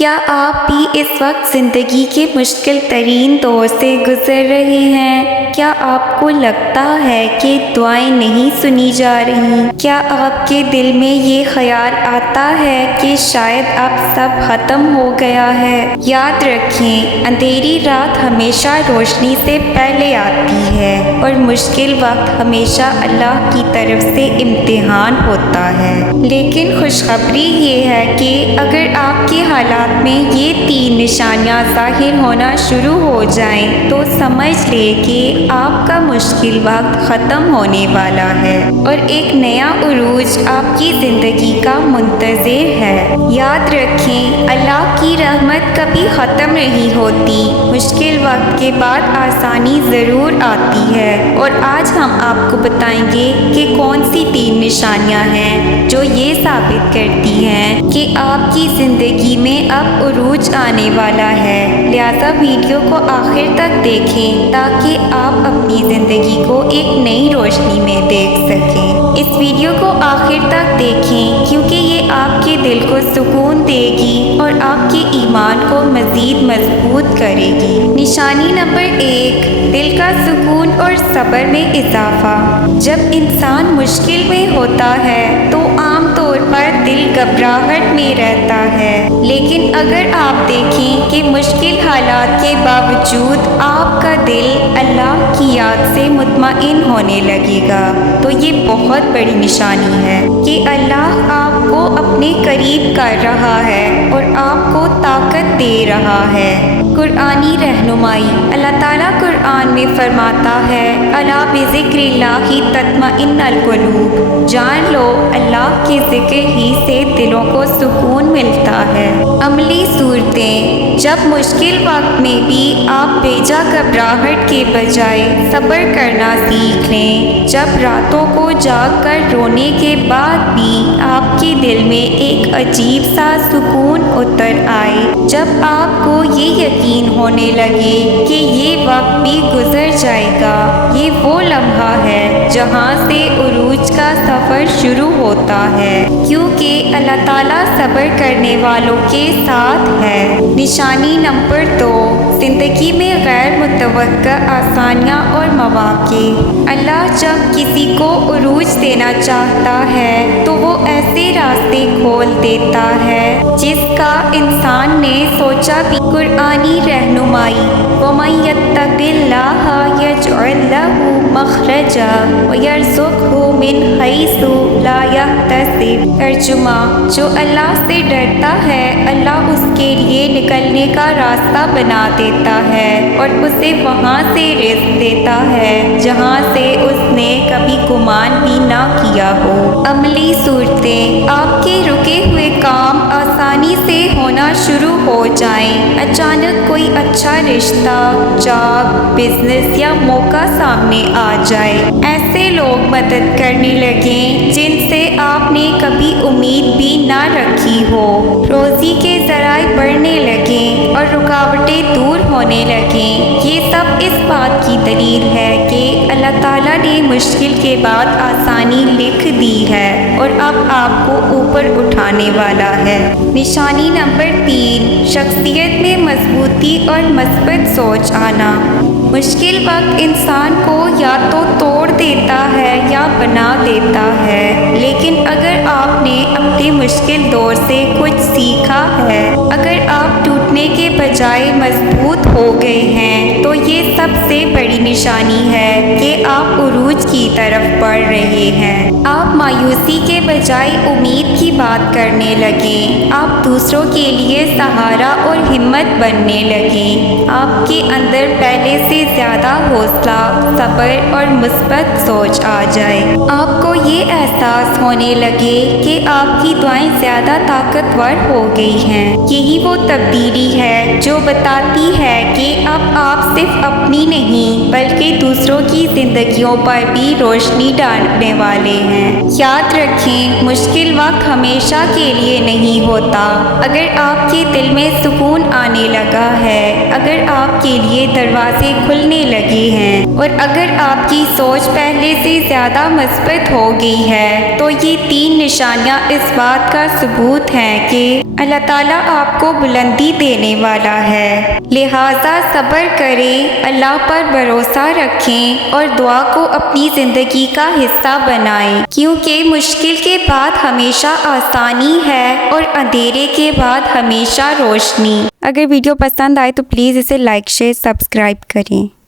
کیا آپ بھی اس وقت زندگی کے مشکل ترین دور سے گزر رہے ہیں؟ کیا آپ کو لگتا ہے کہ دعائیں نہیں سنی جا رہی؟ کیا آپ کے دل میں یہ خیال آتا ہے کہ شاید اب سب ختم ہو گیا ہے؟ یاد رکھیں، اندھیری رات ہمیشہ روشنی سے پہلے آتی ہے اور مشکل وقت ہمیشہ اللہ کی طرف سے امتحان ہوتا ہے۔ لیکن خوشخبری یہ ہے کہ اگر آپ کے حالات میں یہ 3 نشانیاں ظاہر ہونا شروع ہو جائیں تو سمجھ لے کہ آپ کا مشکل وقت ختم ہونے والا ہے اور ایک نیا عروج آپ کی زندگی کا منتظر ہے۔ یاد رکھیں، اللہ کی رحمت کبھی ختم نہیں ہوتی۔ مشکل وقت کے بعد آسانی ضرور آتی ہے، اور آج ہم آپ کو بتائیں گے کہ کون سی 3 نشانیاں ہیں جو یہ ثابت کرتی ہیں کہ آپ کی زندگی میں اب عروج آنے والا ہے۔ لہذا ویڈیو کو آخر تک دیکھیں تاکہ آپ اپنی زندگی کو ایک نئی روشنی میں دیکھ سکیں۔ اس ویڈیو کو آخر تک دیکھیں کیونکہ یہ آپ کے دل کو سکون دے گی اور آپ کے ایمان کو مزید مضبوط کرے گی۔ نشانی نمبر 1، دل کا سکون اور صبر میں اضافہ۔ جب انسان مشکل میں ہوتا ہے تو عام طور پر دل گھبراہٹ میں رہتا ہے، لیکن اگر آپ دیکھیں کہ مشکل حالات کے باوجود آپ کا دل اللہ کی یاد سے مطمئن ہونے لگے گا تو یہ بہت بڑی نشانی ہے کہ اللہ آپ کو اپنے قریب کر رہا ہے اور آپ کو طاقت دے رہا ہے۔ قرآنی رہنمائی۔ اللہ تعالیٰ قرآن میں فرماتا ہے، الا بذکر اللہ تطمئن القلوب۔ جان لو، اللہ کے ذکر ہی سے دلوں کو سکون ملتا ہے۔ عملی صورتیں۔ جب مشکل وقت میں بھی آپ بیجا گھبراہٹ کے بجائے صبر کرنا سیکھ لیں۔ جب راتوں کو جاگ کر رونے کے بعد بھی آپ کے دل میں ایک عجیب سا سکون اتر آئے۔ جب آپ کو یہ یقین ہونے لگے کہ یہ وقت بھی گزر جائے گا، یہ وہ لمحہ ہے جہاں سے عروج کا سفر شروع ہوتا ہے، کیونکہ اللہ تعالیٰ صبر کرنے والوں کے ساتھ ہے۔ نشانی نمبر 2، زندگی میں غیر متوقع آسانیاں اور مواقع۔ اللہ جب کسی کو عروج دینا چاہتا ہے تو وہ ایسے راستے کھول دیتا ہے جس کا انسان نے سوچا بھی۔ قرآنی رہنمائی۔ وَمَن يَتَّقِ اللَّهَ يَجْعَل لَّهُ مَخْرَجًا وَيَرْزُقْهُ مِنْ حَيْثُ لَا يَحْتَسِبُ۔ ترجمہ، جو اللہ سے ڈرتا ہے اللہ اس کے لیے نکلنے کا راستہ بنا دیتا ہے اور اسے وہاں سے رزق دیتا ہے جہاں سے اس نے کبھی گمان بھی نہ کیا ہو۔ عملی صورتیں۔ آپ کے رکے ہوئے کام آسانی سے ہونا شروع ہو جائیں۔ اچانک کوئی اچھا رشتہ، جاب، بزنس یا موقع سامنے آ جائے۔ ایسے لوگ مدد کرنے لگیں جن سے آپ نے کبھی امید بھی نہ رکھی ہو۔ روزی کے ذرائع بڑھنے لگیں اور رکاوٹیں دور ہونے لگیں۔ یہ سب اس بات کی دلیل ہے کہ اللہ تعالیٰ نے مشکل کے بعد آسانی لکھ دی ہے اور اب آپ کو اوپر اٹھانے والا ہے۔ نشانی نمبر 3، شخصیت میں مضبوطی اور مثبت سوچ آنا۔ مشکل وقت انسان کو یا تو توڑ دیتا ہے یا بنا دیتا ہے، لیکن اگر آپ نے اپنے مشکل دور سے کچھ سیکھا ہے، اگر آپ ٹوٹنے کے بجائے مضبوط ہو گئے ہیں تو یہ سب سے بڑی نشانی ہے کہ آپ عروج کی طرف بڑھ رہے ہیں۔ آپ مایوسی کے بجائے امید کی بات کرنے لگیں۔ آپ دوسروں کے لیے سہارا اور ہمت بننے لگیں۔ آپ کے اندر پہلے سے زیادہ حوصلہ، صبر اور مثبت سوچ آ جائے۔ آپ کو یہ احساس ہونے لگے کہ آپ کی دعائیں زیادہ طاقتور ہو گئی ہیں۔ یہی وہ تبدیلی ہے جو بتاتی ہے کہ اب آپ صرف اپنی نہیں بلکہ دوسروں کی زندگیوں پر بھی روشنی ڈالنے والے ہیں۔ یاد رکھیں، مشکل وقت ہمیشہ کے لیے نہیں ہوتا۔ اگر آپ کے دل میں سکون آنے لگا ہے، اگر آپ کے لیے دروازے کھلنے لگے ہیں اور اگر آپ کی سوچ پہلے سے زیادہ مثبت ہو گئی ہے تو یہ 3 نشانیاں اس بات کا ثبوت ہیں کہ اللہ تعالیٰ آپ کو بلندی دینے والا ہے، لہٰذا صبر کریں، اللہ پر بھروسہ رکھیں اور دعا کو اپنی زندگی کا حصہ بنائیں، کیونکہ مشکل کے بعد ہمیشہ آسانی ہے اور اندھیرے کے بعد ہمیشہ روشنی۔ اگر ویڈیو پسند آئے تو پلیز اسے لائک، شیئر، سبسکرائب کریں۔